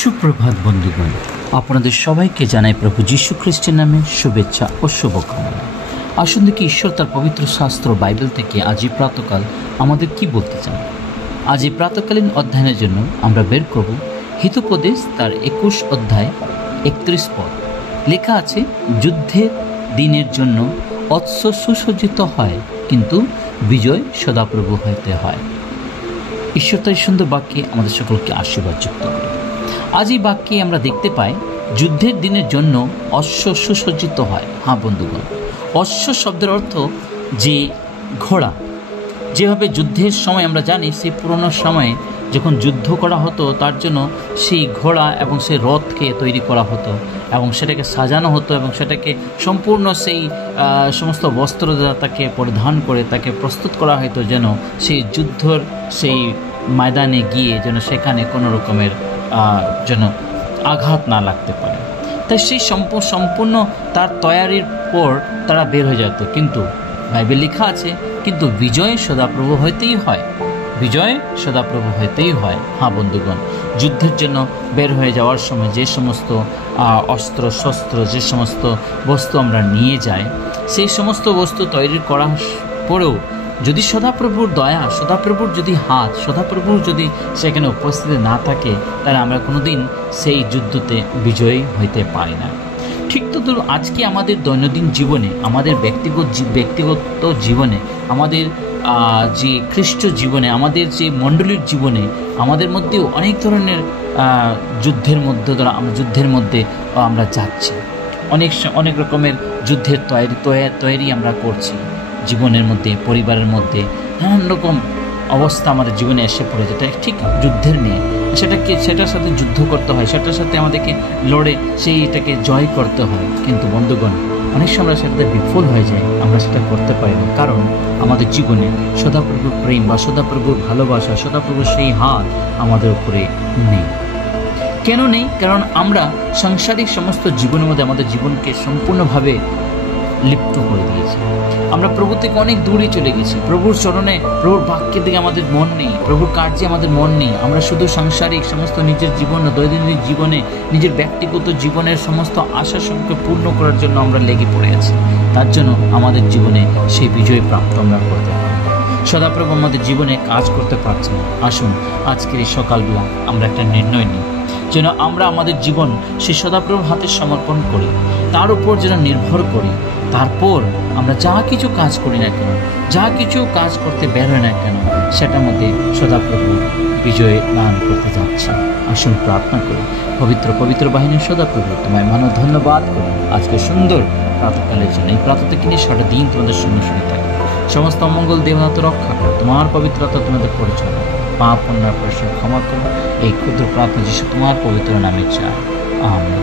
সুপ্রভাত বন্ধুগণ, আপনাদের সবাইকে জানাই প্রভু যীশু খ্রিস্টের নামে শুভেচ্ছা ও শুভকামনা। আসুন দেখি ঈশ্বর তার পবিত্র শাস্ত্র বাইবেল থেকে আজ এই প্রাতকাল আমাদের কি বলতে চান। আজ এই প্রাতকালীন অধ্যয়নের জন্য আমরা বের করব হিতোপদেশ তার 21 অধ্যায় 31 পদ। লেখা আছে, যুদ্ধের দিনের জন্য অশ্ব সুসজ্জিত হয়, কিন্তু বিজয় সদাপ্রভু হইতে হয়। ঈশ্বর তার সুন্দর বাক্যে আমাদের সকলকে আশীর্বাদ যুক্ত করে। আজ এই বাক্যে আমরা দেখতে পাই যুদ্ধের দিনের জন্য অশ্ব সুসজ্জিত হয়। হ্যাঁ বন্ধুগণ, অশ্ব শব্দের অর্থ যে ঘোড়া। যেভাবে যুদ্ধের সময় আমরা জানি, সেই পুরনো সময়ে যখন যুদ্ধ করা হতো তার জন্য সেই ঘোড়া এবং সেই রথকে তৈরি করা হতো এবং সেটাকে সাজানো হতো এবং সেটাকে সম্পূর্ণ সেই সমস্ত বস্ত্র দ্বারা তাকে পরিধান করে তাকে প্রস্তুত করা হতো, যেন সেই যুদ্ধর সেই ময়দানে গিয়ে যেন সেখানে কোনো রকমের যেন আঘাত না লাগতে পারে। তাই সেই সম্পূর্ণ তার তৈরির পর তারা বের হয়ে যেত। কিন্তু বাইবেল লেখা আছে, কিন্তু বিজয় সদাপ্রভু হইতেই হয়, বিজয় সদাপ্রভু হইতেই হয়। হ্যাঁ বন্ধুগণ, যুদ্ধের জন্য বের হয়ে যাওয়ার সময় যে সমস্ত অস্ত্র শস্ত্র, যে সমস্ত বস্তু আমরা নিয়ে যাই, সেই সমস্ত বস্তু তৈরি করার পরেও যদি সদাপ্রভুর দয়া, সদাপ্রভুর যদি হাত, সদাপ্রভুর যদি সেখানে উপস্থিতি না থাকে, তাহলে আমরা কোনোদিন সেই যুদ্ধতে বিজয়ী হইতে পারি না। ঠিক তো আজকে আমাদের দৈনন্দিন জীবনে, আমাদের ব্যক্তিগত জীবনে, আমাদের যে খ্রিস্ট জীবনে, আমাদের যে মণ্ডলীর জীবনে, আমাদের মধ্যেও অনেক ধরনের যুদ্ধের মধ্যে আমরা যাচ্ছি। অনেক রকমের যুদ্ধের তৈরি আমরা করছি জীবনের মধ্যে, পরিবারের মধ্যে নানান রকম অবস্থা আমাদের জীবনে এসে পড়ে, যেটা ঠিক যুদ্ধের নিয়ে। সেটার সাথে যুদ্ধ করতে হয়, সেটার সাথে আমাদেরকে লড়ে সেইটাকে জয় করতে হয়। কিন্তু বন্ধুগণ, অনেক সময় সেটাতে বিফল হয়ে যায়, আমরা সেটা করতে পারি না, কারণ আমাদের জীবনে সদাপ্রভুর প্রেম বা সদাপ্রভুর ভালোবাসা, সদাপ্রভুর সেই হাত আমাদের উপরে নেই। কেন নেই? কারণ আমরা সাংসারিক সমস্ত জীবনের মধ্যে আমাদের জীবনকে সম্পূর্ণভাবে লিপ্ত করে দিয়েছি। আমরা প্রভু থেকে অনেক দূরে চলে গেছি। প্রভুর চরণে, প্রভুর বাক্যের দিকে আমাদের মন নেই, প্রভুর কার্যে আমাদের মন নেই। আমরা শুধু সাংসারিক সমস্ত নিজের জীবন, দৈনন্দিন জীবনে, নিজের ব্যক্তিগত জীবনের সমস্ত আশাসমূহকে পূর্ণ করার জন্য আমরা লেগে পড়ে আছি। তার জন্য আমাদের জীবনে সেই বিজয় প্রাপ্ত আমরা করতে পারি। সদাপ্রভু আমাদের জীবনে কাজ করতে পারছে না। আসুন আজকের এই সকালবেলা আমরা একটা নির্ণয় নিই, যেন আমরা আমাদের জীবন সেই সদাপ্রভুর হাতে সমর্পণ করি, তার উপর যেন নির্ভর করি। তারপর আমরা যা কিছু কাজ করি না কেন, যা কিছু কাজ করতে বের হয় না কেন, সেটার মধ্যে সদাপ্রভু বিজয় দান করতে যাচ্ছে। আসুন প্রার্থনা করি। পবিত্র বাহিনীর সদাপ্রভু, তোমায় ধন্যবাদ করি আজকে সুন্দর প্রাতকালের জন্য। এই প্রাত থেকে নিয়ে সারা দিন তোমাদের সঙ্গে থাকে। সমস্ত অমঙ্গল দেবনাথ রক্ষা করো, তোমার পবিত্রতা তোমাদের পরিচয়, পাপ অন্যায় পরিশ্রম ক্ষমা করো। এই ক্ষুদ্র প্রার্থনা যিশু তোমার পবিত্র নামে চাই, আমেন।